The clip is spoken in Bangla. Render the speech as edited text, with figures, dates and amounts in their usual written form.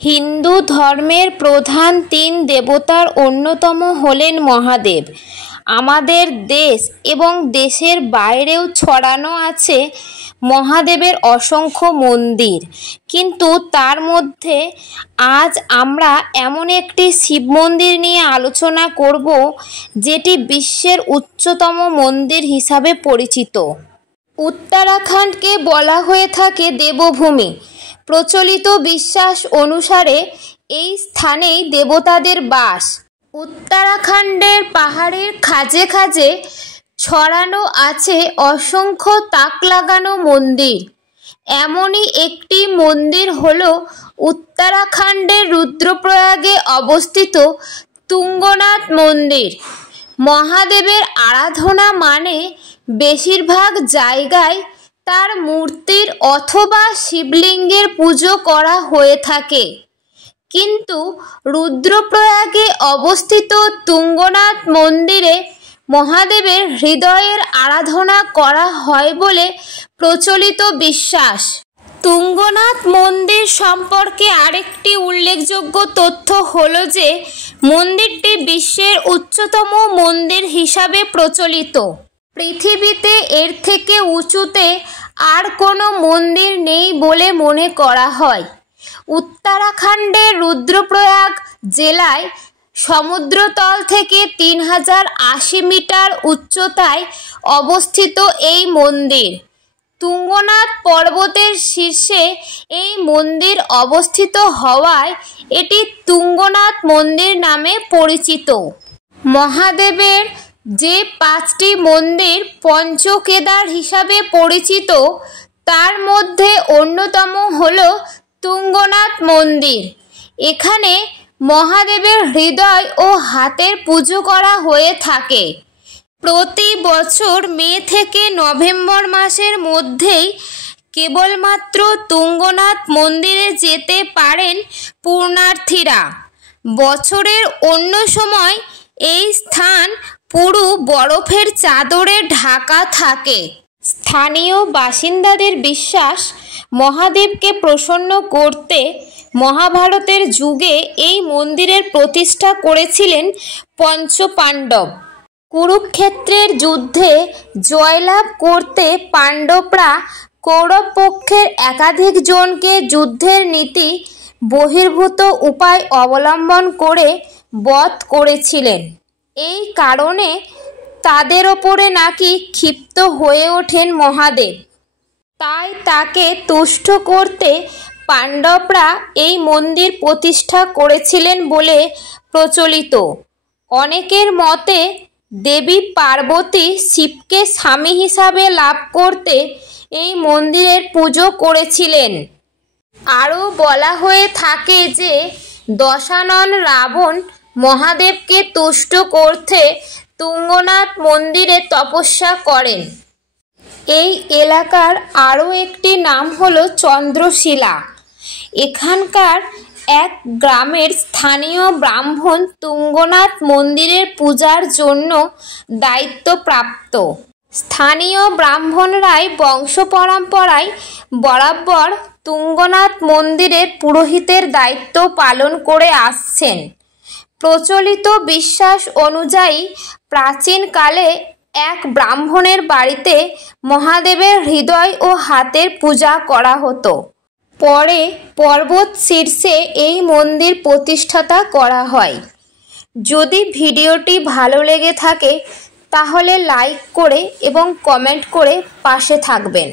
হিন্দু ধর্মের প্রধান তিন দেবতার অন্যতম হলেন মহাদেব। আমাদের দেশ এবং দেশের বাইরেও ছড়ানো আছে মহাদেবের অসংখ্য মন্দির, কিন্তু তার মধ্যে আজ আমরা এমন একটি শিব মন্দির নিয়ে আলোচনা করব যেটি বিশ্বের উচ্চতম মন্দির হিসাবে পরিচিত। উত্তরাখণ্ডকে বলা হয়ে থাকে দেবভূমি। প্রচলিত বিশ্বাস অনুসারে এই স্থানেই দেবতাদের বাস। উত্তরাখণ্ডের পাহাড়ের খাঁজে খাঁজে ছড়ানো আছে অসংখ্য তাক লাগানো মন্দির। এমনই একটি মন্দির হল উত্তরাখণ্ডের রুদ্রপ্রয়াগে অবস্থিত তুঙ্গনাথ মন্দির। মহাদেবের আরাধনা মানে বেশিরভাগ জায়গায় তার মূর্তির অথবা শিবলিঙ্গের পুজো করা হয়ে থাকে, কিন্তু রুদ্রপ্রয়াগে অবস্থিত তুঙ্গনাথ মন্দিরে মহাদেবের হৃদয়ের আরাধনা করা হয় বলে প্রচলিত বিশ্বাস। তুঙ্গনাথ মন্দির সম্পর্কে আরেকটি উল্লেখযোগ্য তথ্য হল যে মন্দিরটি বিশ্বের উচ্চতম মন্দির হিসাবে প্রচলিত। পৃথিবীতে এর থেকে উঁচুতে আর কোনো মন্দির নেই বলে মনে করা হয়। উত্তরাখণ্ডের রুদ্রপ্রয়াগ জেলায় সমুদ্রতল থেকে 3080 মিটার উচ্চতায় অবস্থিত এই মন্দির। তুঙ্গনাথ পর্বতের শীর্ষে এই মন্দির অবস্থিত হওয়ায় এটি তুঙ্গনাথ মন্দির নামে পরিচিত। মহাদেবের যে 5টি মন্দির পঞ্চকেদার হিসাবে পরিচিত, তার মধ্যে অন্যতম হল তুঙ্গনাথ মন্দির। এখানে মহাদেবের হৃদয় ও হাতের পুজো করা হয়ে থাকে। প্রতি বছর মে থেকে নভেম্বর মাসের মধ্যেই কেবলমাত্র তুঙ্গনাথ মন্দিরে যেতে পারেন পুণ্যার্থীরা। বছরের অন্য সময় এই স্থান পুরো বরফের চাদরে ঢাকা থাকে। স্থানীয় বাসিন্দাদের বিশ্বাস, মহাদেবকে প্রসন্ন করতে মহাভারতের যুগে এই মন্দিরের প্রতিষ্ঠা করেছিলেন পঞ্চপাণ্ডব। কুরুক্ষেত্রের যুদ্ধে জয়লাভ করতে পাণ্ডবরা কৌরব পক্ষের একাধিক জনকে যুদ্ধের নীতি বহির্ভূত উপায় অবলম্বন করে বধ করেছিলেন। এই কারণে তাদের ওপরে নাকি ক্ষিপ্ত হয়ে ওঠেন মহাদেব। তাই তাকে তুষ্ট করতে পাণ্ডবরা এই মন্দির প্রতিষ্ঠা করেছিলেন বলে প্রচলিত। অনেকের মতে দেবী পার্বতী শিবকে স্বামী হিসাবে লাভ করতে এই মন্দিরের পুজো করেছিলেন। আরও বলা হয়ে থাকে যে দশানন রাবণ মহাদেবকে তুষ্ট করতে তুঙ্গনাথ মন্দিরে তপস্যা করেন। এই এলাকার আরও একটি নাম হল চন্দ্রশিলা। এখানকার এক গ্রামের স্থানীয় ব্রাহ্মণ তুঙ্গনাথ মন্দিরের পূজার জন্য দায়িত্বপ্রাপ্ত। স্থানীয় ব্রাহ্মণরাই বংশ পরম্পরায় বরাবর তুঙ্গনাথ মন্দিরের পুরোহিতের দায়িত্ব পালন করে আসছেন। প্রচলিত বিশ্বাস অনুযায়ী প্রাচীনকালে এক ব্রাহ্মণের বাড়িতে মহাদেবের হৃদয় ও হাতের পূজা করা হতো। পরে পর্বত শীর্ষে এই মন্দির প্রতিষ্ঠাতা করা হয়। যদি ভিডিওটি ভালো লেগে থাকে তাহলে লাইক করে এবং কমেন্ট করে পাশে থাকবেন।